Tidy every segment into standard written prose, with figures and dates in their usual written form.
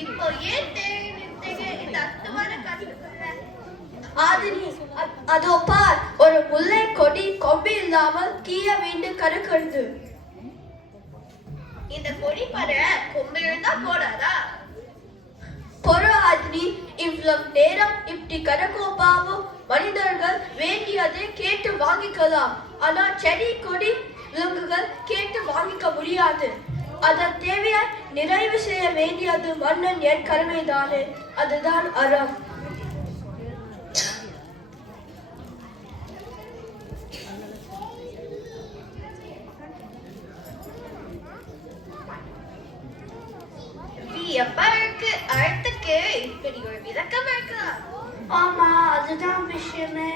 இப்போ ஏன் இந்த அத்துவான ஆதினி அதோ பார், ஒரு முல்லை கொடி கொம்பு இல்லாமல் கீழ வீண்டு கருக்கிறது. இந்த கொடி பற கொம்பு இருந்தா போடாதா? பொறு ஆதினி, இவ்வளவு நேரம் இப்படி கரகோபாவும் மனிதர்கள் வேண்டியதை கேட்டு வாங்கிக்கலாம். ஆனா செடி கொடி விலங்குகள் கேட்டு வாங்கிக்க முடியாது. அதன் தேவையை நிறைவு செய்ய வேண்டியது மன்னன் என் கடமைதானே. அதுதான் அறம். அர்த்தக்கு இப்படி ஒரு விளக்கம் இருக்கலாம். ஆமா, அதுதான் விஷயமே.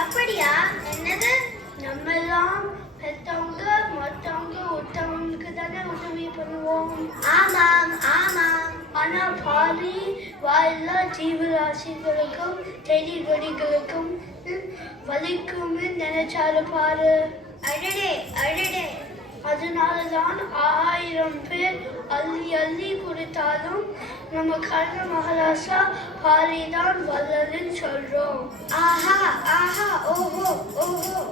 அப்படியா? என்னது? நம்ம எல்லாம் பெற்றவங்க மற்றவங்க ஒருத்தவங்களுக்கு தானே உதவி பண்ணுவோம். ஆமாம் ஆமாம். ஆனா பாதி வாயில ஜீவராசிகளுக்கும் செடி கொடிகளுக்கும் வலிக்கும்னு நினைச்சாரு பாரு. அடடே அடடே. அதனாலதான் 1000 பேர் அள்ளி அள்ளி கொடுத்தாலும் நம்ம கர்ண மகாராசா பாரிதான் வல்லதுன்னு சொல்றோம். ஆஹா ஆஹா ஓஹோ ஓஹோ.